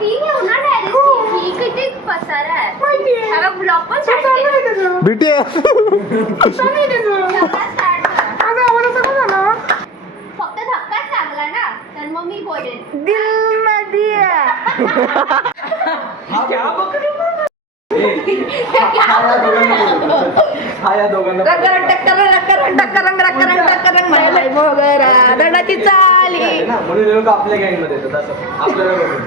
ती घेऊ ना डायरेक्ट ही किती पसारा आहे सगळं ब्लॉक पण स्टार्ट केलं बीटी फक्त धक्काच लागला ना तर मग मी बोलेन दंडाची चाली म्हणून आपल्या गँग मध्ये येतात असं आपल्याला बघून.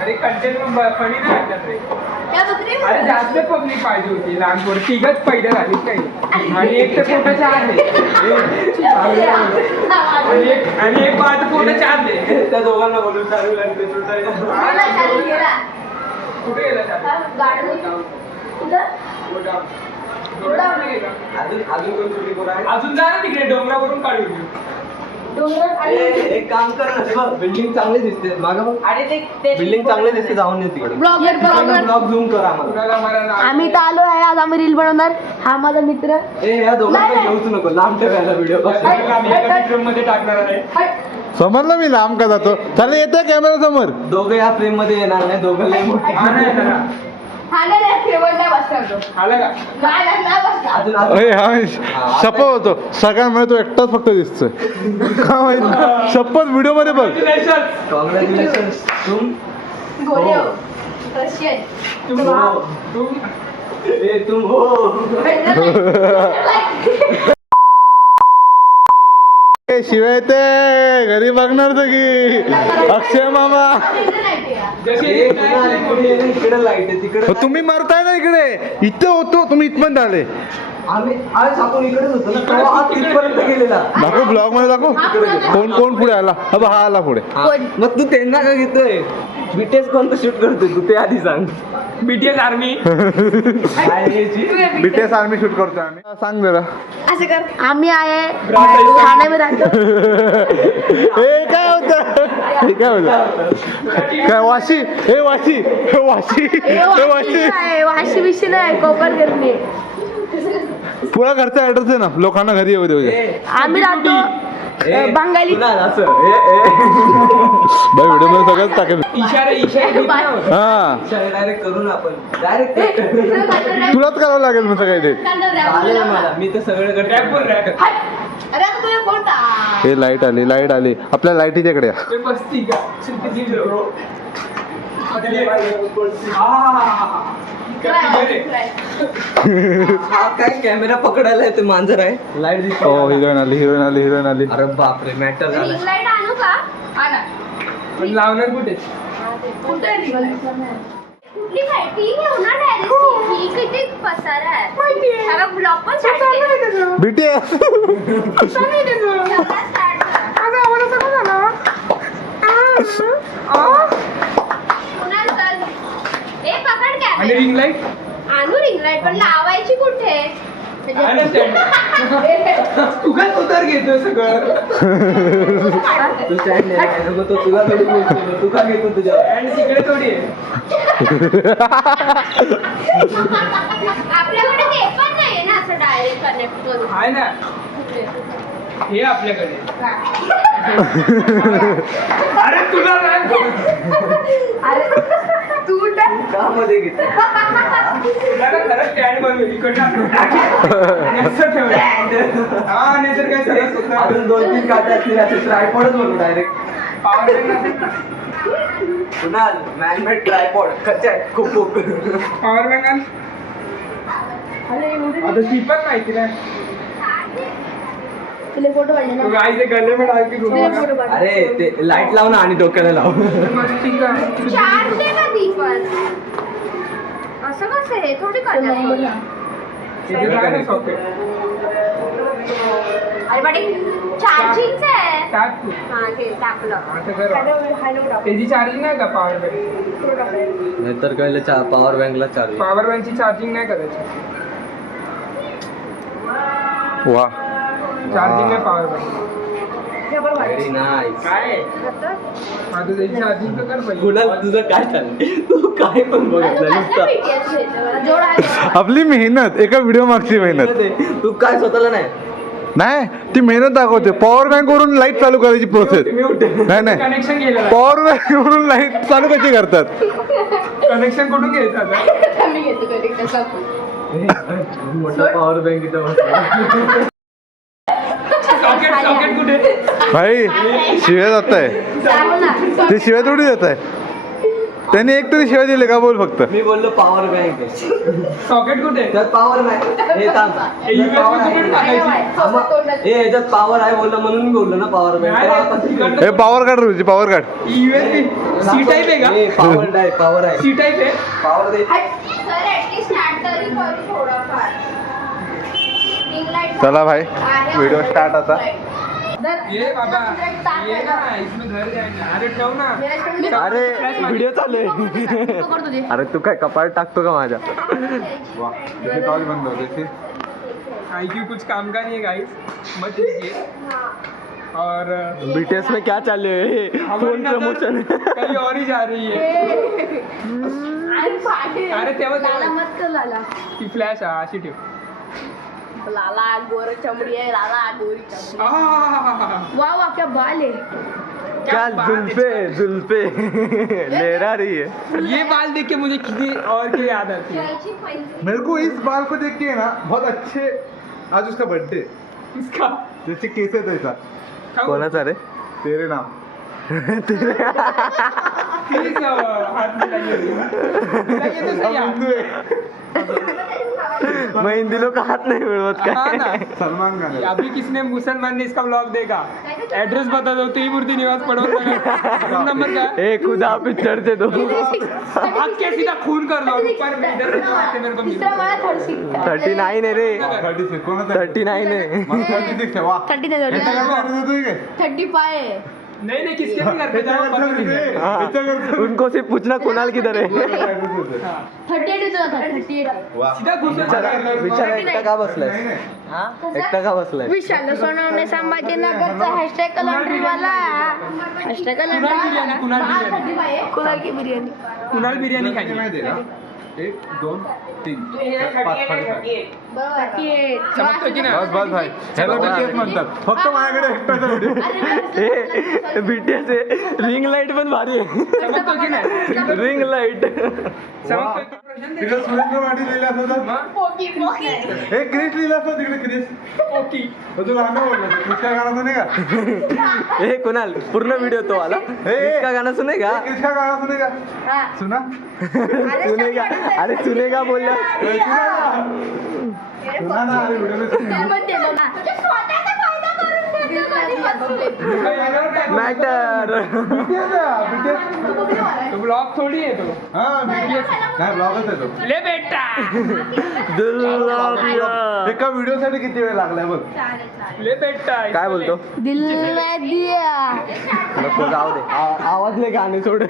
अरे कंटेंट फणी नाही वाटत रे. त्या बकरी अरे जास्त पब्लिक पाहिजे होती लहान पोरं तिघच पहिलं झाली काही आणि एक तर पोटं चार दे आणि एक पाच पोटं चार दे. त्या दोघांना बोलून चालू लागले सुटायला. कुठे गेला चार अजून कोण सुटी पोरं आहे? अजून जा ना तिकडे डोंगरावरून काढून घेऊ. एक काम कर ना, ते बघ बिल्डिंग चांगली दिसते मागं बघ. अरे ते बिल्डिंग चांगली दिसते, जाऊन ये तिकडे. ब्लॉगर ब्लॉग झूम कर आम्हाला. कुणाला मला नाव- आम्ही तर आलो आहे आज आम्ही रील बनवणार हा माझा मित्र या दोघांना घेऊच नको, लांब ठेवायला व्हिडिओ. आम्ही एका bedroom मध्ये टाकणार आहे. समजलं मी लांब का जातो. चला येते कॅमेरा समोर. दोघं या फ्रेम मध्ये येणार नाही, दोघं लय मोठे. हा नाही जरा. आला आलं का? अजून अरे हा शपथ होतो सगळ्यांमध्ये तो एकटाच फक्त दिसतोय का माहित शपथ व्हिडिओ मध्ये बघ. Congratulations. कॉंग्रॅच्युलेशन. गोरे हो रशियन तुम तुम हो. शिवाय ते घरी बघणार सगळी अक्षय मामा. जशी इकडे लाईट आहे तिकडे. तुम्ही मरताय ना इकडे. इथं होतो तुम्ही इथपर्यंत आले. आम्ही आज आपण इकडेच होतो ना, तेव्हा आज तिथपर्यंत गेलेला. दाखव ब्लॉग मध्ये दाखव कोण कोण पुढे आला. हा आला पुढे. मग तू त्यांना का घेतोय? बीटीएस कोणतं शूट करतोय तू ते आधी सांग. BTS army. BTS army shoot करतोय आम्ही. सांग जरा. असं कर आम्ही आहे ठाण्यामध्ये राहतो हे काय होत हे काय होत काय वाशी हे वाशी हे वाशी हे वाशी वाशी बिशी नाही कोपर करणे पुरा घरचा ऍड्रेस आहे ना लोकांना घरी येऊ देऊ दे. आम्ही राहतो बंगाली असं बाई व्हिडिओ मध्ये सगळंच टाकेल. इशारे देत नाही होत. हा डायरेक्ट करू ना आपण. डायरेक्ट तुलाच करावं लागेल मग सगळं ते. चालेल मला, मी तर सगळं रॅप बोल रॅप. अरे आता तुला कोणता हे लाईट आली आपल्या लाईटीच्या कडे. ते बसती का? किती bro? हा काय कॅमेरा पकडायला येते मांजर आहे. लाईट दिसते. हो हिरोईन आली. अरे बापरे, मॅटर झालं. रिंग लाईट आणू का आणा पण लावणार कुठे? कुठे रिंग लाईट कुठली लाईट ती घेऊ ना डायरेक्ट ही किती पसारा आहे सगळं ब्लॉक पण स्टार्ट केलं बीटी सगळं start पुन्हा चल. ए पकड आणि कॅमेरा रिंग लाईट आणू रिंग लाईट पण लावायची कुठे तू काय उतार घेतोय सगळं? तू स्टँड नाही, तो तुला थोडी बोलतो, तू का घेतो तुझ्या? आणि तिकडे थोडी आहे. आपल्याकडे ते पण नाहीये ना असं डायरेक्ट कनेक्ट करून आहे ना हे आपल्याकडे. अरे तुला नाही तू का मध्ये घेतो? तुला ना खरं स्टँड बनवेल इकडनं असं ठेवलं. हा नाही तर काय सरस होतं. अजून 2-3 काटे असतील असे ट्रायपॉडच बनवू डायरेक्ट. Power bank नसेल ना. कुणाल मॅनमेड ट्रायपॉड कच्चा आहे खूप खूप. Power bank आण. आता ती पण माहिती नाही. तुला फोटो काढले ना तू गाईचे गल्ले में डाल के घुमा. फोटो काढ अरे ते लाईट लाव ना आणि डोक्याला लाव. मस्ती का? चार्ज आहे ना ती पण असं कसं आहे थोडी करणार इथे काय नाही socket. अरे बाटे चार्जिंगचं आहे टाक तू. हा घे टाकलं आता कर. त्याची चार्जिंग नाही का पॉवर बँक? नाहीतर कळलं पॉवर बँकला चार्ज. पॉवर बँकची चार्जिंग नाही करायची. वा चार्जिंग नाही पॉवर बँक. Very nice. काय आता त्याची चार्जिंग तर कर पाहिजे. कुणाल तुझं काय चाललंय? तू काय पण बघत नाही नुसता. BTS घेतलं मला जोड आहे आपली मेहनत एका व्हिडिओ मागची मेहनत. तू काय स्वतःला नाही नाही ती मेहनत दाखवते. पॉवर बँक वरून लाईट चालू करायची प्रोसेस. नाही नाही कनेक्शन गेलेलं आहे. पॉवर बँक वरून लाईट चालू कशी करतात? कनेक्शन कुठून घ्यायचं आता? मी घेतो कनेक्शन. मोठा पॉवर बँक इथं बसला. सॉकेट कुठे? भाई शिव्या जात आहे. ते शिव्या थोडी देत आहे. त्यांनी एक तरी शिवाय दिले का बोल फक्त. मी बोललो पॉवर बँक आहे. सॉकेट कुठे? त्यात पॉवर नाही. हे थांब. हे याच्यात पॉवर आहे बोललं म्हणून मी बोललो ना पॉवर बँक. हे power card Ruchi power card. USB C type आहे का? पॉवर आहे पॉवर आहे. सी टाईप आहे. पॉवर दे. सर ऍटलीस्ट स्टार्ट तरी करू थोडाफार. रिंग लाईट चला भाई व्हिडिओ स्टार्ट आता. ये बाबा ये ना इसमें घर जाएंगे. अरे ठेव ना. अरे व्हिडिओ चालू आहे. अरे तू काय कपाळ टाकतो का माझ्या? बंद होते. IQ कुछ काम का नहीं है गाइस, मत लीजिए. और BTS में क्या चालू है? हमारी नजर कहीं और ही जा रही है. अरे तेव्हा लाला मत कर लाला. ती फ्लॅश अशी ठेव. लाला गोर चमड़ी है. लाला गोरी चमड़ी. आह, वाह वाह क्या बाल है. क्या बात है. जुल्फे जुल्फे लहरा रही है. ये बाल देख के मुझे किसी और की याद आती है. मेरे को इस बाल को देख के ना बहुत अच्छे. आज उसका बर्थडे. इसका जैसे केस है तैसा. कोणाचा रे? तेरे नाम. प्लीज हाथ मिलाइए. मिलाइए तो सही हाथ. मैं हिंदी लोग का हाथ नहीं मिळवत हाँ ना. काय. सलमान खान. अभी किसने मुसलमान ने इसका ब्लॉग देखा? एड्रेस बता दो. त्रिमूर्ति निवास पड़ोस रूम नंबर क्या है? ए खुदा पिक्चर से दो. भाग के सीधा खून कर दो. ऊपर में इधर से आते मेरे को तीसरा मला 39 है रे. 36 कोणाचा? 39 है. 36 आहे. वा. 35 है. नहीं नहीं किसके भी घर पे जाओ पता नहीं है. हाँ, उनको सिर्फ पूछना कुणाल किधर है. 38 होता 38. सीधा घुसून बिचारा एकटा का बसलाय? एकटा का बसलाय? विशाल सोनवणे संभाजीनगरचा हॅशटॅग कलंडरीवाला. हॅशटॅग बिर्याणी कुणाल बिर्याणी कुणाल की बिर्याणी. कुणाल बिर्याणी खायची. माहिती आहे ना? 1 2 3 4 5 समजतो की बस ना. बस भाई. ह्याला BTS म्हणतात. फक्त माझ्याकडे एकटाचा व्हिडिओ. ए BTS रिंग लाईट पण भारी आहे. समजतो की नाही. Ring light. समजतो की प्रश्न तिकडे सुरेंद्र पाटील लिहिलं असं तर. हे क्रिस लिहिलं असं तिकडे क्रिस. ओके. तर तुला आम्ही बोललो क्रिस काय गाणं नाही का? ए कुणाल पूर्ण व्हिडिओ तो आला. इसका गाना सुनेगा? क्रिस का गाणं सुने का? सुना. सुनेगा. अरे सुनेगा बोलला. सुना ना. अरे व्हिडिओ मॅटर. तो ब्लॉग थोडी आहे तो. हा BTS नाही ब्लॉगच आहे तो. ले बेटा. एका व्हिडिओ साठी किती वेळ लागलाय बघ. ले बेटा. काय बोलतो? दिल में दिया. नको जाऊ दे. आवाज नाही गाणे सोड.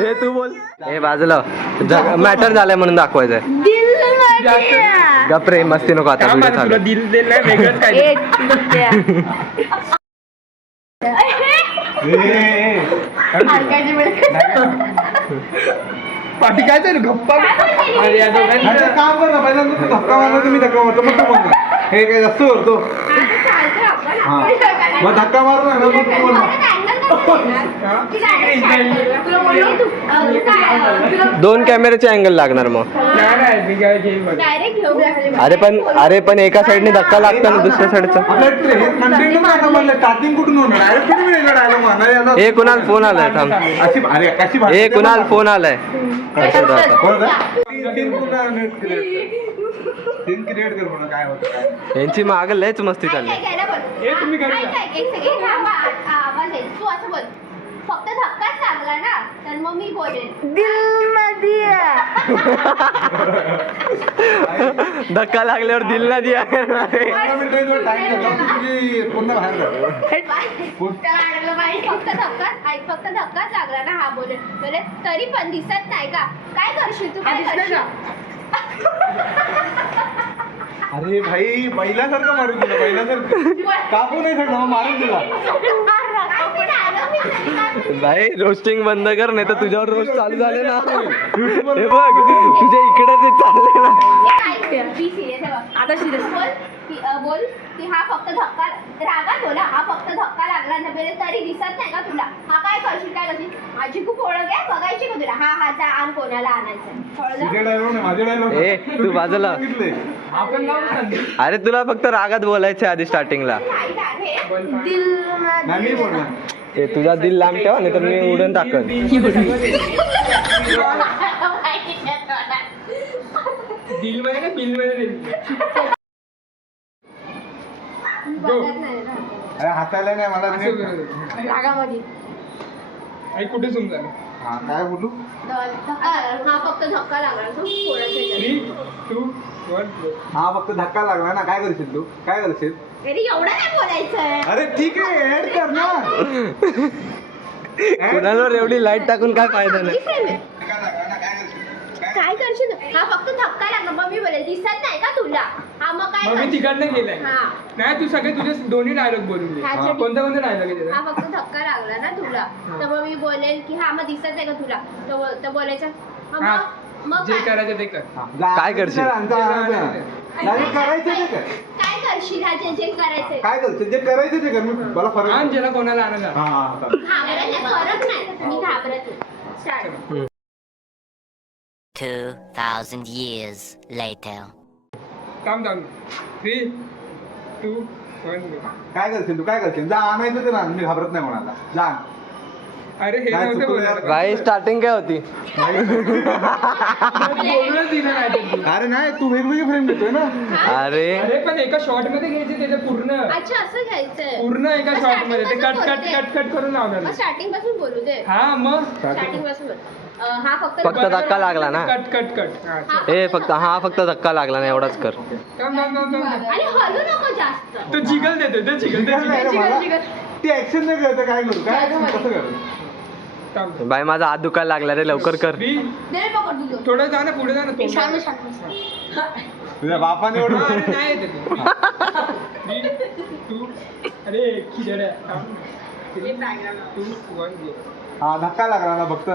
हे तू बोल. हे बाजूला मॅटर झालंय म्हणून दाखवायचंय. दिल में दिया. गप्रे मस्ती नको आता काय व्हिडिओ माहिती तुला चालू. दिल दिलं वेगळंच काय. ए बघत्या. ऐकायची वेळ. पाठी काय चालू गप्पा. अरे या दोघांनी अरे काम कर ना. पहिल्यांदा तू धक्का मारला तर मी धक्का मारतो. मग तू बोल. हे काय जास्त करतो. हा मग धक्का मारू ना मग तू बोल. दोन कॅमेऱ्याचे अँगल लागणार मग. नाही मी काय घेईन बघ. डायरेक्ट अरे पण एका साईडने धक्का लागतो ना दुसऱ्या साईडचा. कंटेंट नाही समजलं. स्टार्टिंग कुठून होणार? डायरेक्ट कुठून मिळेल डायलॉग मारणार याला? ए कुणाल फोन आलाय थांब. अशी अरे कशी भाषा ए कुणाल फोन आलाय. कोण सीन क्रिएट कर म्हणा. काय होतं काय. यांची माग लयच मस्ती चालली. हे तुम्ही करू द्या. आवाज आहे तू असं बोल. फक्त धक्काच लागला ना तर मग मी बोलेन. दिल में दिया. धक्का लागल्यावर दिल ना दिया. 15 मिनिटं टाइम झाला. तुझी पूर्ण बाहेर झालं. फक्त धक्काच लागला ना. हा बोलेन बरे तरी पण दिसत नाही का? काय करशील तू? काय करशील? अरे भाई बैलासारखं मारून दिलं. बैलासारखं कापू नाही शकणार. मारून दिला. भाई रोस्टिंग बंद कर नाही तर तुझ्यावर रोस्ट चालू झाले ना हे बघ तुझ्या इकडे ते चालले ना आता बोल की हा फक्त धक्का रागा बोला हा फक्त धक्का लागला ना तरी दिसत नाही का तुला हा काय करशील काय करशील माझी खूप ओळख आहे बघायची का तुला हा हाचा आण कोणाला आणायचं ए तू बाजूला आपण लावू ना. अरे तुला फक्त रागात बोलायचं आधी स्टार्टिंगला ए तुझा दिल लांब ठेवा नाही तर मी उडून टाकन बिल मध्ये ना बिल मध्ये दिल. अरे हाताला नाही मला असं करू. रागामध्ये आई कुठे झूम झालं हा काय बोलू हा फक्त धक्का लागला तो कोणाच्या 3, 2, 1 हा फक्त धक्का लागला ना काय करशील तू काय करशील अरे एवढं नाही बोलायचंय अरे ठीक आहे ऍड कर ना कुणाला एवढी लाईट टाकून काय फायदा नाही काय करशील हा फक्त धक्का लागला मग मी बोलेल दिसत नाही का तुला हा मग काय मग मी करशील? तिकडनं गेलाय हा. नाही तू सगळे तुझे दोन्ही डायलॉग बोलून घे. अच्छा, ठीक. कोणता कोणता डायलॉग आहे हा त्याचा? फक्त धक्का लागला ना तुला तर मग मी बोलेल की हा मग दिसत नाही का तुला तर बोलायचं हा, हा. मग जे काय करायचं ते कर काय करशील? करायचं ते कर काय करशील हा जे करायचंय काय करशील जे करायचं ते कर मी मला फरक आण ज्याला कोणाला आणायला हा हा चालेल. घाबरत नाही फरक नाही मी घाबरत नाही स्टार्ट 2,000 years later. थांब 3, 2, 1 काय करशील तू काय करशील जा आणायचं ते ना मी घाबरत नाही कोणाला जा अरे हे काय नव्हतं चुकलं बोलायला यार? पाहिजे. भाई स्टार्टिंग काय होती बोलूनच दिलं नाही त्यांनी. अरे नाही तू वेगवेगळी फ्रेम देतोय ना अरे अरे पण एका शॉर्ट मध्ये घ्यायचे त्याचं पूर्ण अच्छा असं घ्यायचंय पूर्ण एका मग शॉर्ट मध्ये ते starting कट पासून कट बोलते. कट कट करून लावणार मग स्टार्टिंग पासून बोलू दे हा मग स्टार्टिंग पासून बोल हा फक्त फक्त धक्का लागला ना कट कट कट हा, हा ए फक्त हा फक्त धक्का लागला नाही एवढाच कर थांब. आणि हलू नको जास्त तो जिगल देतो तो जिगल नाही रे मला. ती ऍक्शन नाही करत काय करू काय action कसं करू थांब बाई माझा हात दुखायला लागला रे लवकर कर 3, दे पकड तुझं थोडं जा ना पुढे जा ना शांत तोंड. शांत तुझ्या बापाने एवढं अरे नाही येत ते. 3, 2 अरे खिदड आहे. थांब. 3, 2, 1 हा धक्का लागला ना फक्त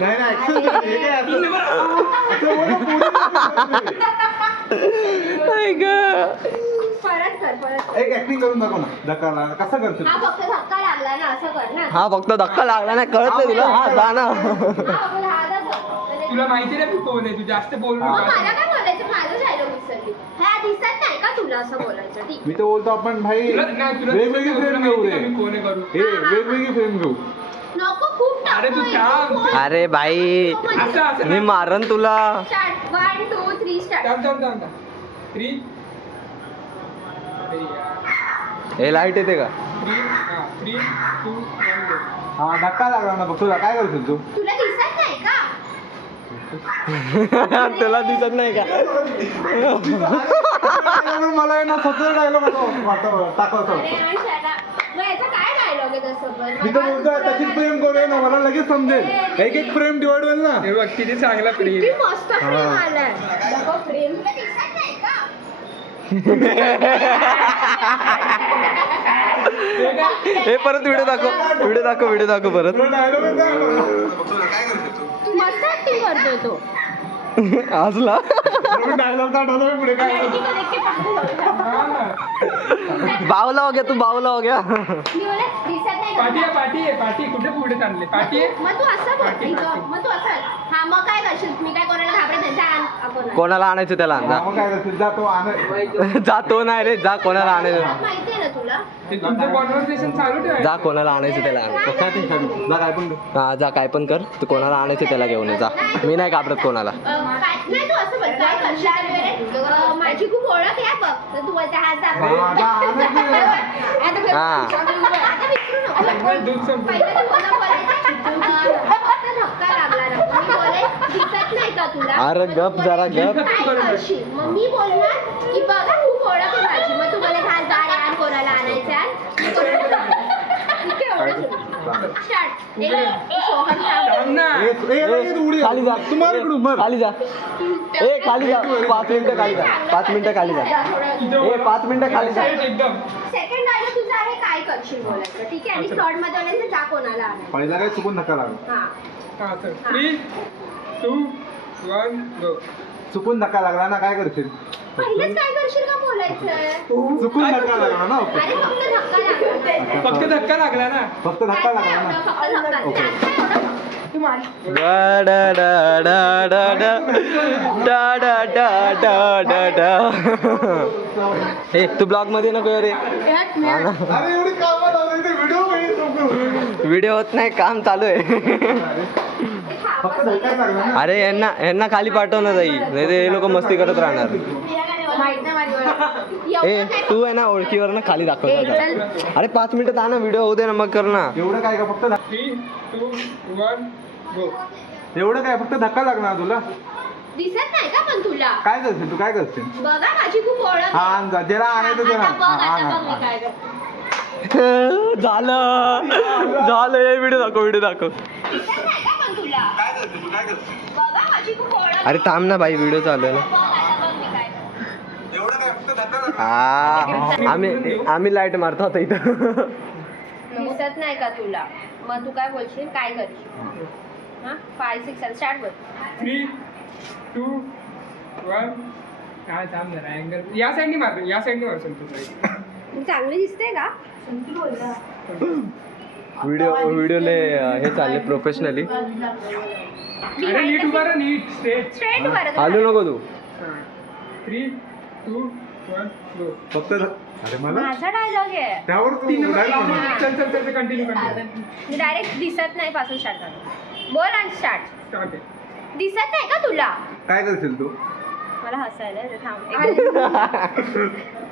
नाही नाही action नाही, हे काय असं- असं बोलू, पुढे परत कर एक ऍक्टिंग करून दाखव ना धक्का लागला कसं करशील हा फक्त धक्का लागला ना असं कर ना हा फक्त धक्का लागला नाही कळत नाही तुला हा जा ना हा फक्त हा धक्का. तुला माहिती नाही मी कोण आहे तू जास्त बोलू मग नका. मला काय बोलायचं माझं डायलॉग विसरली हा दिसत नाही का तुला असं बोलायचं ठीक मी तर बोलतो आपण भाई तुला नाही तुला वेगवेगळी तुला फ्रेम घेऊ माहिती रे का मी कोण आहे करू हे वेगवेगळी फ्रेम घेऊ नको खूप अरे तू थांब. अरे बाई असं असं मी मारन तुला स्टार्ट 1 2 3 स्टार्ट थांब 3 हे लाईट येते का 3, 2, 1 हा धक्का लागला ना फक्त तुला काय करशील तू तुला दिसत नाही का तुला दिसत नाही का मला आहे ना स्वतः डायलॉग टाकावं अरे यार शाला मग याचा काय डायलॉग आहे तसं पण मी तर बोलतोय तशीच फ्रेम करूया ना मला लगेच समजेल एक एक फ्रेम डिवाइड होईल ना हे बघ किती चांगला किती प्रेम मस्त फ्रेम आलाय बघ फ्रेम तुला दिसत नाही का हे परत व्हिडिओ दाखव परत डायलॉग तू मस्त ऍक्टिंग करतोय तो आजला डायलॉग आठवलं पुढे काय लड़की को देख के पागल हो गया बावला हो गया तू बावला हो गया मी बोले दिसत नाही का पाठी कुठे पुढे चालले पाठी आहे मग तू असं बोल इथं. मग तू असं हा मग काय करशील मी काय कोणाला घाबरत जा आपण कोणाला आणायचं त्याला जा. मग काय करशील जा तो आण जातो नाही रे जा कोणाला आणायचं माहितीये ना तुला ते तुमचं कॉन्व्हर्सेशन चालू ठेवायचं जा कोणाला आणायचं त्याला आण. जा काय पण हा जा काय पण कर तू कोणाला आणायचं त्याला घेऊन ये जा मी नाही घाबरत कोणाला काय नाही तू असं बोल काय करशील माझी खूप ओळख आहे बघ तर तू माझ्या हात हा, जा, आणायचं. आता विसरू नको दूध संपलं. पहिलं तू मला बोलायचं फक्त धक्का लागला ना मी बोले दिसत नाही का तुला अरे गप जरा गप काय करशील मग मी बोलणार की बघा खूप ओळख आहे माझी मग तू मला घाल जा रे आण कोणाला आणायचं स्टार्ट सोहम थांब ना. खाली जा तुम्हाला इकडून मर खाली जा ए खाली जा 5 मिनिटं खाली जा 5 मिनिटं खाली जा ए 5 मिनिटं खाली जा एकदम सेकंड डायलॉग तुझा आहे काय करशील करशील बोलायचं ठीक आहे आणि स्लॉट मध्ये बोलायचं जा कोणाला आणायचं पहिला काय चुकून धक्का लागला हा हा चल 3 2 1 गो चुकून धक्का लागला ना काय करशील पहिलेच काय करशील का बोलायचंय चुकून धक्का लागला ना अरे फक्त धक्का लागला फक्त धक्का लागला ना फक्त धक्का लागला ना फक्त धक्का त्यात काय एवढं? डा डा डा डा डा डा डा डा डा डा डा ए तू ब्लॉग मध्ये नको रे अरे एवढी कामं लावली ते व्हिडिओ व्हिडिओ होत नाही काम चालू आहे फक्त धक्का लागला ना अरे यांना खाली पाठवणं जाईल नाही ते हे लोक मस्ती करत राहणार माहित नाही माझी ओळख. ए तू आहे ना ओळखीवर ना खाली दाखवणार अरे 5 मिनिटं था ना व्हिडिओ होऊ दे ना मग कर ना एवढं काय का फक्त 3 2 1 गो एवढं काय फक्त धक्का लागणार तुला दिसत नाही का पण तुला काय करशील तू काय करशील बघा माझी खूप ओळख हा आहे. आण जा ज्याला आणायचं त्याला आता बघ, हा, आण, आता बघ आण, मी काय करते. झालं हे व्हिडिओ दाखव दिसत नाही का पण तुला बघा माझी खूप ओळख आहे. अरे थांब ना बाई व्हिडिओ चालू आहे ना बघ, आता बघ मी काय करते. एवढं काय फक्त धक्का लागला आम्ही लाईट मारतो आता इथं दिसत नाही का तुला मग तू काय बोलशील काय करशील हा 5 6 7 स्टार्ट कर 3 2 1 काय थांब जरा अँगल या साईडनी मार या साईडनी मार तू चांगली दिसते का व्हिडिओले हे चालले प्रोफेशनली अरे नीट उभा राहा नीट स्ट्रेट स्ट्रेट बरं हालू नको तू 3 2 1 गो फक्त अरे मला माझा डायलॉग आहे त्यावर तू direct चल चल चल कंटिन्यू मी डायरेक्ट दिसत नाही पासून स्टार्ट करतो बोल आणि स्टार्ट स्टार्ट दिसत नाही का तुला काय करशील तू मला हसायला येतं, थांब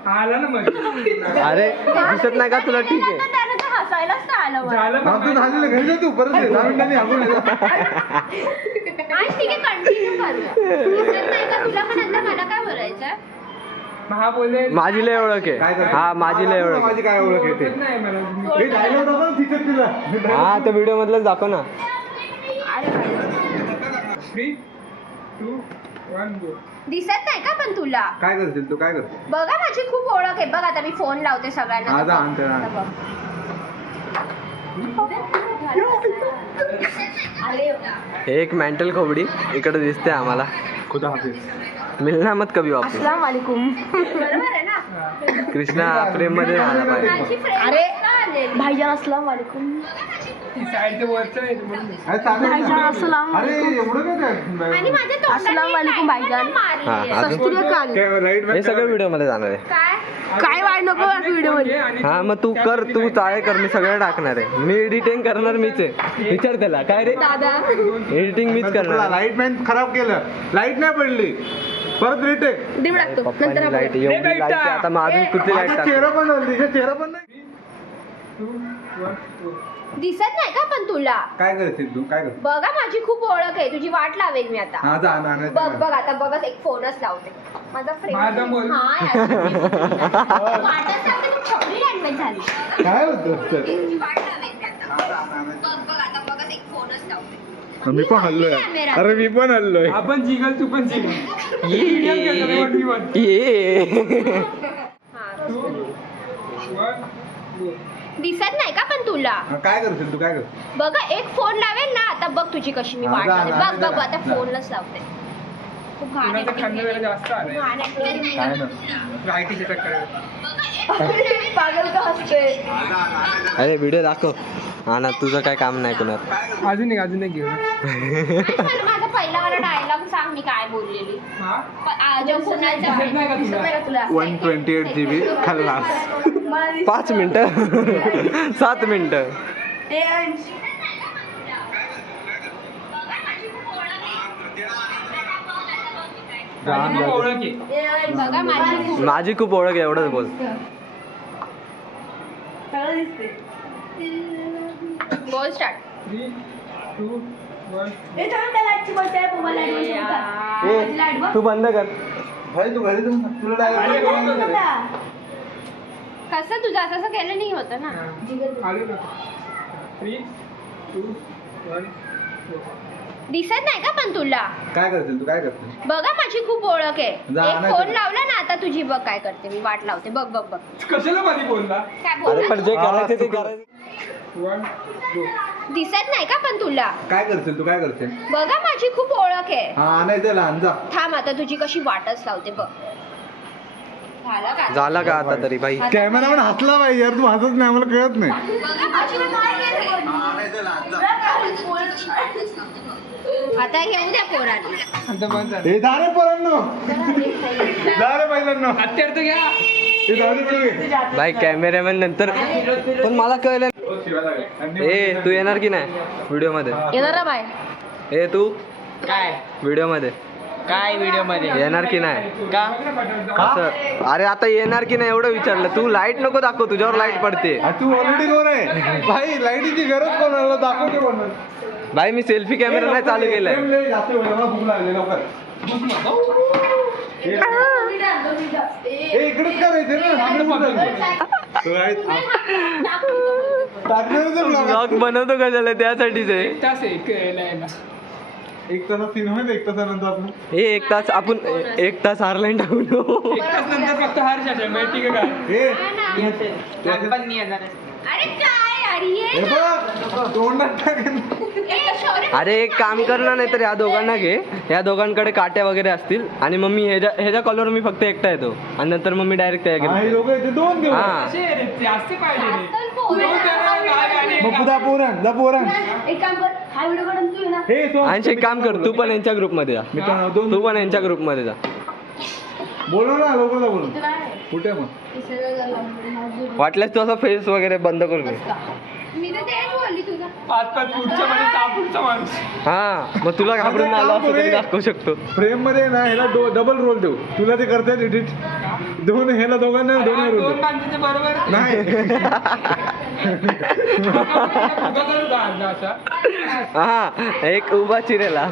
आला ना मध्ये अरे दिसत नाही का तुला ठीक आहे त्यानं तर हसायलाच तर आलं मला. झालं हा, तू झालेलं घरी जा तू परत ये 10 मिनिटांनी आपण आणि ठीक आहे कंटिन्यू करूया दिसत नाही का तुला पण नंतर मला काय बोलायचं महा बोले माझी लय ओळख काय आहे करशील? हा माझी लय ओळख आहे. माझी काय ओळख येते ओळखत नाही मला हे dialogue दाखव ना तिच्यात तुला हा त्या व्हिडिओ मधलंच दाखव ना अरे 3 2 1 गो दिसत नाही का पण तुला काय करशील तू काय करशील बघा माझी खूप ओळख आहे बघ आता मी फोन लावते सगळ्यांना हा, जा, आण त्याला, आण. आता बघ. अरे एक मेंटल खोबडी इकडे दिसते आम्हाला खुदा हाफिज मिलना मत कभी वापस अस्सलाम वालेकुम. बरोबर आहे ना कृष्णा प्रेम मध्ये राहिला पाहिजे माझी friend अरे. आलेली. भाईजान अस्सलाम वालेकुम. साईडचं वरचं आहे ते म्हणून अरे चालेल ना. भाईजान अस्सलाम अरे एवढं काय आणि माझ्या तोंडात अस्सलाम एक वालेकुम diamond भाईजान. मारली हा, आहे. अजून? सस्तुरी काल. काय लाईट हे सगळं व्हिडिओ मध्ये जाणार आहे काय काय वाढ नको व्हिडिओ मध्ये. हा मग तू कर तू चाळे कर मी सगळं टाकणार आहे मी एडिटिंग करणार मीच आहे विचार त्याला काय रे दादा एडिटिंग मीच करणार आहे. लाईट मॅन खराब केलं लाईट नाही पडली परत रिटेक डिम टाकतो नंतर पप्पांनी आपण. लाईट एवढी लाईट आहे आता मग अजून कुठली लाईट माझा टाक चेहरा पण नाही तिचा चेहरा पण नाही 2 1 गो दिसत नाही का पण तुला काय करशील तू काय करशील बघा माझी खूप ओळख आहे तुझी वाट लावेल मी आता हा जा ना बघ बघ आता बघच एक फोनच लावते माझा माझा बोल. वाटच लावते मी छपरी लँग्वेज झाली काय होतं तुझी वाट लावेल मी आता बघ बघ आता बघच एक फोनच लावते मी पण हल्लोय अरे मी पण हल्लोय आपण जिगल तू पण जिगल ये 2 1 गो दिसत नाही का पण तुला काय करशील तू काय करशील बघा एक फोन लावेल ना आता बघ तुझी कशी मी हा, वाट जा, लावते जा, बघ जा, बघ आता जा. फोनलाच लावते खूप घाण कुणाचं acting खंड केली. जरा जास्त आलंय घाण acting केली. काय ना आयटीच्या चक्कर पागल का हसते. अरे व्हिडिओ दाखव हा ना तुझं काय काम नाही कुणात अजून एक घेऊ मला माझा पहिला वाला डायलॉग सांग मी काय बोललेली हा जेव्हा पुण्याचा दिसत नाही का दिसत तुला नाही का तुला 128 GB खल्लास मला दिसत 5 मिनिटं 7 मिनिटं ए, अंश. माझी खूप ओळख आहे ए, अंश. बघा माझी खूप माझी खूप ओळख आहे एवढंच बोल सगळं दिसते. बोल स्टार्ट 3 2 1 ए, थांब, त्या लाईटची बस आहे, मोबाईल लाईट बंद करून टाक. ए लाईट बघ. तू बंद कर भाई तू घरी जाऊन तुला लाईट direct बंद करून टाक. कसं तुझं असं केलं नाही होतं ना आलो ना 3 2 1 गो दिसत नाही का पण तुला? काय करशील तू, काय करशील? बघा माझी खूप ओळख आहे. जा, एक नाही फोन तर- लावला ना आता तुझी बघ काय करते मी वाट लावते बघ बघ बघ कशाला मध्ये बोलला काय अरे बोलला? पण जे हा, करायचं ते चुकलं. करायचं. 1 2 दिसत नाही का पण तुला? काय करशील तू, काय करशील? बघा माझी खूप ओळख आहे. हा आणायचं लहान जा. थांब आता तुझी कशी वाटच लावते बघ. झालं का? झाला का आता तरी भाई? कॅमेरामॅन हसला पाहिजे यार, तू हसत नाही आम्हाला कळत नाही. बघा माझी ओळख आहे. आणायचं लहान जा. आता घेऊ द्या पोरांना. आता बंद झालं. हे जा रे पोरांनो, जा रे पहिल्यांनो. हत्यार तर घ्या हे जाऊ दे पुढे. भाई कॅमेरामॅन नंतर पण मला कळलं ए तू येणार की नाही व्हिडिओ मध्ये? येणार ना बाय? ए तू काय व्हिडिओ मध्ये काय व्हिडिओ मध्ये येणार की नाही? का असं अरे आता येणार की नाही एवढं विचारलं. तू लाईट नको दाखव, तुझ्यावर लाईट पडते. तू ऑलरेडी गोर आहे भाई, लाईटीची गरज कोणाला दाखवते कोणाला? भाई मी सेल्फी कॅमेरा नाही चालू केलाय. भूक लागली लवकर. हे इकडेच करायचं ना. ब्लॉग बनवतो कशाला? त्यासाठीच आहे. एक तास आहे यायला. एक तासात सीन होईल, एक तासानंतर आपण हे एक तास हारलाईन टाकून एक तास नंतर फक्त हार शासन माहिती का काय? पण मी येणार आहे. अरे काय अरे ये हे ना. बघ, तोंडात टाकेन. ए, शौर्य, अरे एक काम कर ना, नाही तर या दोघांना घे. या दोघांकडे काट्या वगैरे असतील आणि मग मी ह्याच्या कॉलवर मी फक्त एकटा येतो आणि नंतर मग मी डायरेक्ट त्या हा, हे घेतो. लोकं इथे दोन घेऊ. हा असे रे, जास्ती पाहिजे रे. आजकाल पोरं- मग पुढा पोरण, जा पोरण. एक काम कर हा व्हिडिओ काढून तू ये ना. हे तो आणि एक काम कर, तू पण यांच्या ग्रुपमध्ये जा. मित्रांनो दोन तू पण यांच्या ग्रुपमध्ये जा. बोलव ना, लवकर जा बोलू. कुठे मग? वाटल्यास तू असं फेस वगैरे बंद करून घे. मी तर तेच बोलली तुझं. पाच पुढच्या मध्ये सापुढचा माणूस. हा मग तुला घाबरून आलो असं तरी दाखवू शकतो. फ्रेम मध्ये ना ह्याला डबल रोल देऊ. तुला ते करता येईल एडिट. दोन ह्याला दोघांना दोन रोल दोन देऊ. माणसाचे बरोबर नाही उभा करू का अर्धा असा? हा एक उभा चिरेला.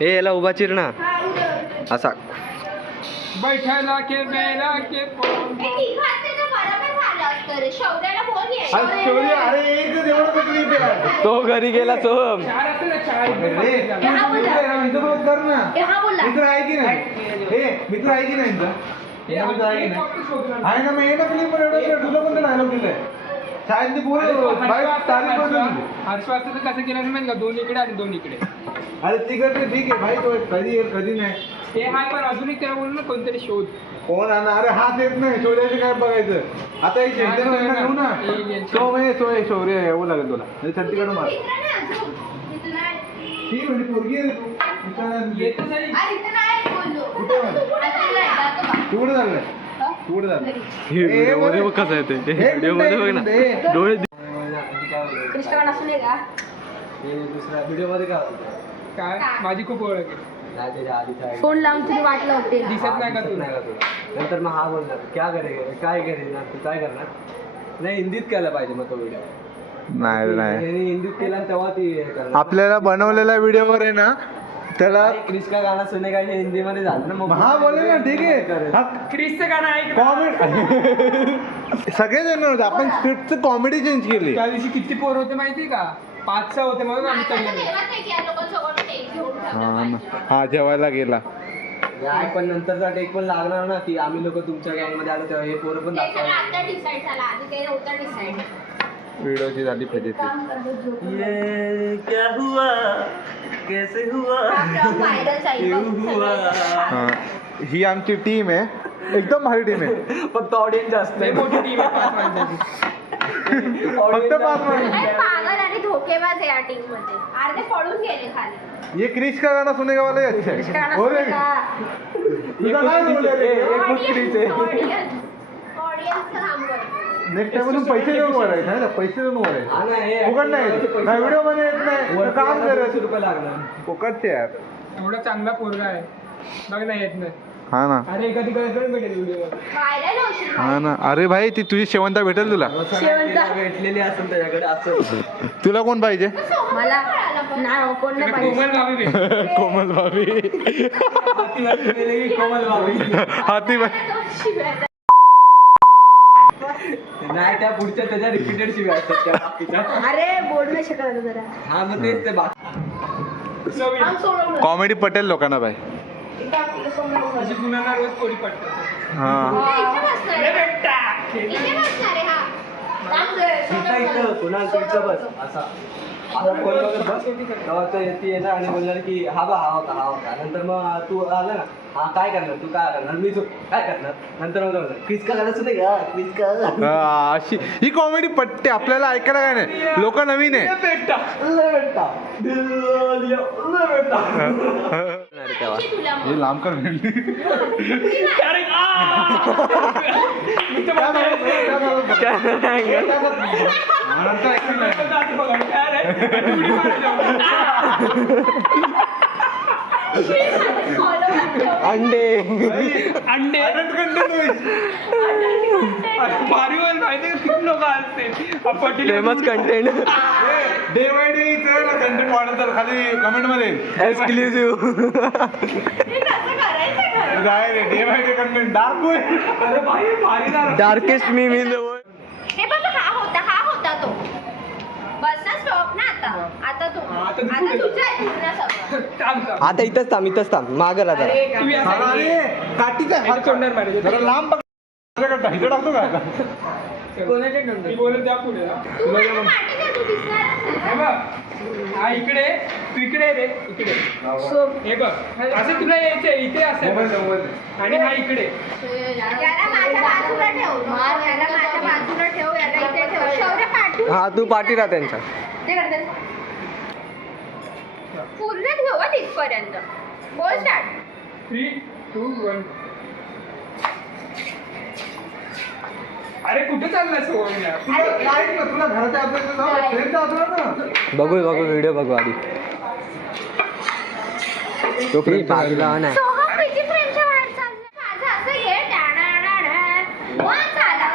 हे याला उभा चिर ना असा. बैठायला के बेला के पोन. हे ठीक असते तर बरोबर झालं असतं रे. शौर्याला बोल ये. अरे शौर्य, अरे एकच एवढं तकलीफ आहे. तो घरी गेला सोम. चार असते ना, चार रे, तू मित्र आहे ना, यांच्यासोबत कर ना. ए, हा बोलला. मित्र आहे की नाही? हे मित्र आहे की नाही यांचा? यांचा मित्र आहे की नाही? आहे ना, मग ये ना क्लिप वर एवढं तुला पण डायलॉग दिलाय. शाळेत ती पोरं बाईक तारीख पण दिली. हर्षवास्तव कसं केलं माहिती का? दोन इकडे आणि दोन इकडे. अरे ती करते ठीक आहे भाई, तो कधी येईल कधी नाही. ते हाय पण अजून एक त्याला बोलू ना कोणतरी शोध. कोण आणा? अरे हात येत नाही, शौर्याचे काय बघायचं आता. एक घेऊ ना. सोय शौर्य येऊ लागेल तुला. छत्ती काढून मार. मित्र नाही अजून. मित्र नाही. ती म्हणजे पोरगी आहे रे तू. मित्रांना- येतच नाही. अरे इथं नाही बोललो. कुठे आहे? आता नाही, जातो का? तू कुठे चाललंय? हा? तू कुठे चाललंय? व्हिडिओ मध्ये बघ कसं येते. व्हिडिओ मध्ये बघ ना हे. डोळे. कृष्ण असू नये का? दुसऱ्या व्हिडिओ मध्ये काय काय माझी खूप ओळख आहे. नाही त्याच्या आधीचा फोन लावून तुम्ही वाटलं होते. दिसत नाही का तू? नाही का तुला? नंतर मग हा बोलणार क्या करेगा, काय करेगा, तू काय करणार? नाही हिंदीत केला पाहिजे मग तो व्हिडिओ. नाही नाही, यांनी हिंदीत केला तेव्हा ती हे करणार. आपल्याला बनवलेल्या व्हिडिओवर आहे ना त्याला क्रिश का गाणं सुने का हे हिंदी मध्ये झालं ना मग हा बोले ना ठीक आहे. हा क्रिसचं गाणं ऐक ना. कॉमेडी सगळे जण होते. आपण स्क्रिप्टचं कॉमेडी चेंज केली. त्या दिवशी किती पोर होते माहिती का? 5-6 होते म्हणून आम्ही आता तर चाललो. तेव्हाच आहे की या लोकांसोबत टेक घेऊन हा ना. हा जेवायला गेला. यार पण नंतरचा टेक पण लागणार ना की आम्ही लोक तुमच्या गँग मध्ये आलो तेव्हा हे पोरं पण ते सगळं दाखवणार. आता डिसाईड झालं. आधी ते नव्हतं डिसाईड. व्हिडिओची झाली पाहिजे ती. ये क्या हुआ कैसे हुआ व्हायरल जाईल बघ सगळं. हा. ही आमची टीम आहे, एकदम भारी टीम आहे. फक्त ऑडियन्स जास्त लय आहे. मोठी टीम आहे 5 माणसाची. फक्त 5 मिनिट. अरे पागल आणि धोकेबाज आहे या टीम मध्ये. अर्धे पळून गेले खाली. ये क्रिश का गाना सुनेगा वाला ही अच्छा है. हो रे. तुझा काय रोल आहे रे? ऑडियन्सचं काम करतो. नेक्स्ट टाइम मधून पैसे देऊन वरायचं आहे ना, पैसे देऊन हा वरायचं. ना, हे फुकट नाही व्हिडिओ मध्ये येत नाही तर काम 200 करायचं. रुपये लागणार. फुकटचे यार. एवढा चांगला पोरगा आहे बघ ना, येत नाही. हा ना. अरे एखादी गर्लफ्रेंड भेटेल व्हिडिओ. व्हायरल होशील. हा ना. अरे भाई ती तुझी शेवंता भेटेल तुला. तिला भेटलेली असेल त्याच्याकडे असं. तुला कोण पाहिजे? मला नाही हो, कोण नाही पाहिजे. कोमल भाभी भेटेल. कोमल भाभी. कोमल भाभी. हाती बाई. शिव्या नाही त्या पुढच्या त्याच्या रिपीटेड शिव्या असतात त्या बाकीच्या. अरे बोल नाही शकत जरा हा मग तेच ते बाकी. आम सोडवलं. कॉमेडी पटेल लोकांना बाय. अशी कुणाला रोज पोळी पडतात. हा इथे बसणार आहे. इथे बसणार आहे हा. थांब रे, सोडवलं. कुणाल तुमचं बस असा आता फोन बघत बस तेव्हा तर ती येणार आणि बोलणार की हा होता नंतर मग तू आला ना हा काय करणार तू काय करणार मी तू काय करणार नंतर मग क्विज का करायचं नाही का क्विज का हा, अशी ही कॉमेडी पट्टे आपल्याला ऐकायला काय नाही. लोक नवीन आहे. तुला मग. हे लांब कर नंतर action नाही. अंडे अंडे भारी वर माहिती खूप लोक असते famous content day by day content वाढत खाली कमेंट मध्ये एक्सक्लुझिव्ह हे कसं करायचं खरं? Day by day content dark होय. अरे भाई भारी झालं. Darkest meme in the world. हे बघ हा होता तो. बस ना स्टॉप ना आता. आता तू. आता तू आता पुढे. तुझं आहे पूर्ण सगळं. थांब थांब. आता इथंच थांब मागं जरा तुम्ही असं अरे काठी काय हात तोंडावर मारायचं. जरा लांब बघ. इथे टाकतो का कोणाच्या तोंडावर? मी बोलत त्या पुढे हा. तू मला पाठी दे, तू दिसणारच नाही. हे बघ हा इकडे तू इकडे रे इकडे हे बघ असं तुला यायचंय इथे असं आणि हा इकडे याला माझ्या बाजूला ठेव. याला माझ्या बाजूला ठेव. याला इथे ठेव. शौर्य पाठवू. हा तू पाठी राहा त्यांच्या ते करते. पूर्ण ठेव हा तिथपर्यंत. बोल स्टार्ट. 3, 2, 1. अरे कुठे चाललाय सोहम तुला घराच्या आतमध्ये बघू व्हिडिओ बघू आधी तो फ्री बाजूला नाही सोहम किती फ्रेंडच्या बाहेर चाललं. माझं असं घे. टाणाणाणा. वन झाला.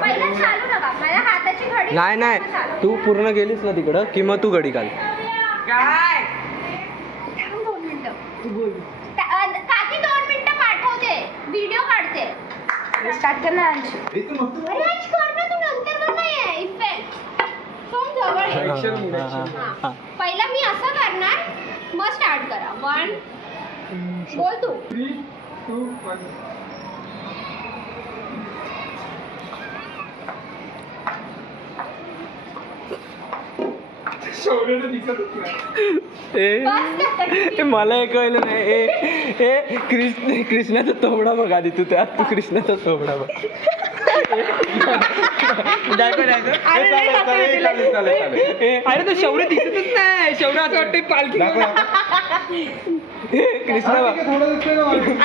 पहिला चालू नका. माझ्या हाताची घडी नाही चालू. तू पूर्ण गेलीस ना तिकडं की मग तू घडी घाल काय थांब 2 मिनिटं. काकी 2 मिनिटं पाठवते. व्हिडिओ काढते. स्टार्ट करणार अंश. अरे आज कर ना तू. नंतर कर ना हे इफेक्ट. फोन जवळ ये. हां. पहिला मी असं करणार मग स्टार्ट करा. 1 बोल तू. 3, 2, 1. शौर्यानं दिसतच नाही. ए मला हे कळलं नाही ए कृष्णाचा तोबडा बघ आधी तू त्यात तू कृष्णाचा तोबडा बघ अरे तो शौर्य दिसतच नाही. शौर्य असं वाटतं पालखी कृष्णा बघ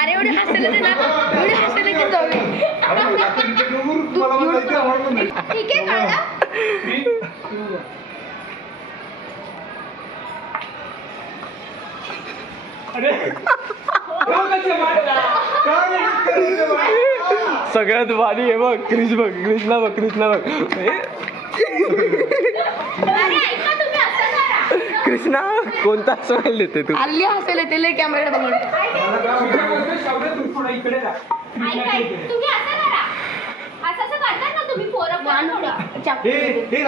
अरे एवढे हसले ते ना एवढे हसले ते दोघे. ठीक आहे कळलं. 3, 2, 1. अरे हो कसं मारला. सगळ्यात भारी आहे बघ कृष्णा बघ अरे ऐका तुम्ही असं करा. कृष्णा कोणता स्माईल देते तू हल्ली हसले ते लय कॅमेरा बघून. शौर्य तू थोडं इकडे राहा. ऐका तुम्ही असं करा. असं करता ना तुम्ही पोरं थोडं. चाकू. हे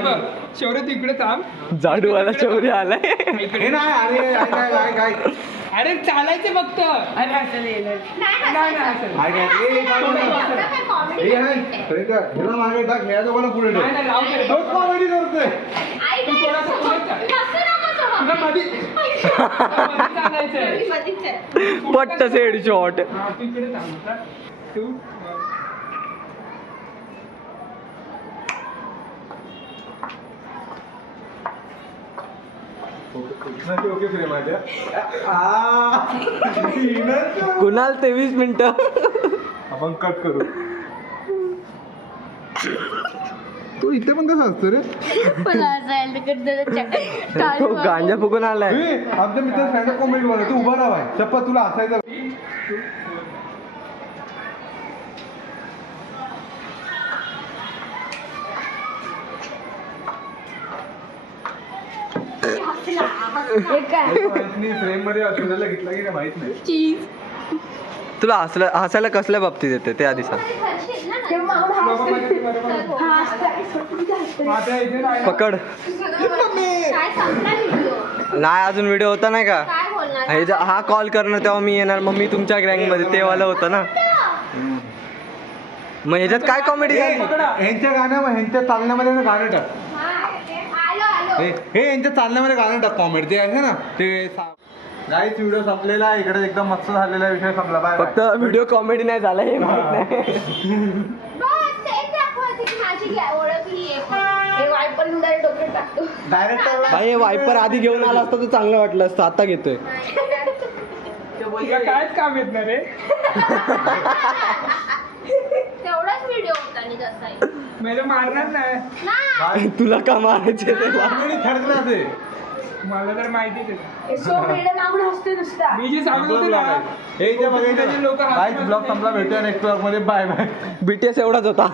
बघ शौर्य तू इकडे थांब. जाडूवाला शौर्य आलाय अरे चालायचे फक्त. अरे असं नाही. नाही हसायचं. एवढं काय comedy करते. पुढे नाही, नाही, लावू दे. कॉमेडी करतोय. ऐका, थोडंसं पुढे चाल. हसू नको सोहम. तुला मध्ये चालायचंय. मी मधीच आहे. पट्ट सेड शॉट हा तू इकडे थांब. 2, 1. ओके फ्रेम माझ्या कुणाल 23 मिनिटं आपण कट करू. तू इथे पण कसं असतो रे. मला हसायला तिकडे तो गांजा फुकून आलाय आमच्या मित्र स्टँड अप कॉमेडी बोला तू उभा राहाय चप्पा तुला हसायचं. 3, 2, 1. एक काय फ्रेम मध्ये असलेला घेतला की काय माहित नाही. चीज तुला हसायला कसल्या बाबतीत येते ते आधी सांग. हर्षित ना माझ्या इथे नाही. पकड. काय संपला व्हिडिओ नाही अजून व्हिडिओ होता नाही का. काय बोलणार हा कॉल करणार तेव्हा मी येणार मग मी तुमच्या गँग मध्ये ते वाला होतं ना. मग ह्याच्यात काय कॉमेडी झाली. ह्यांच्या ह्यांच्या चालण्यामध्ये ना गाणं टाक. आलो हे यांच्या चालण्यामध्ये गाणं टाक कॉमेडी ते आहे ना ते. गाईच व्हिडिओ संपलेला आहे इकडे एकदम मस्त झालेला विषय संपला. बाय फक्त व्हिडिओ कॉमेडी नाही झाला हे माहित नाही. बस तेच दाखवायचं की माझी ओळखली आहे. हे वायपर डायरेक्ट डोक्यात टाकतो डायरेक्ट भाई वायपर आधी घेऊन आला असता तर चांगलं वाटलं असतं. आता घेतोय. तुला कायच काम येत नाही रे. तेवढाच व्हिडिओ होता आणि तसा मला मारणार नाही. नाही तुला का मारायचे त्याला. ठरकला ते मला तर माहितीच आहे. नुसता मी जे सांगत होते ना हे जे बघायचं लोक ब्लॉग संपला. भेटूया नेक्स्ट ब्लॉग मध्ये. Bye bye. BTS एवढाच होता.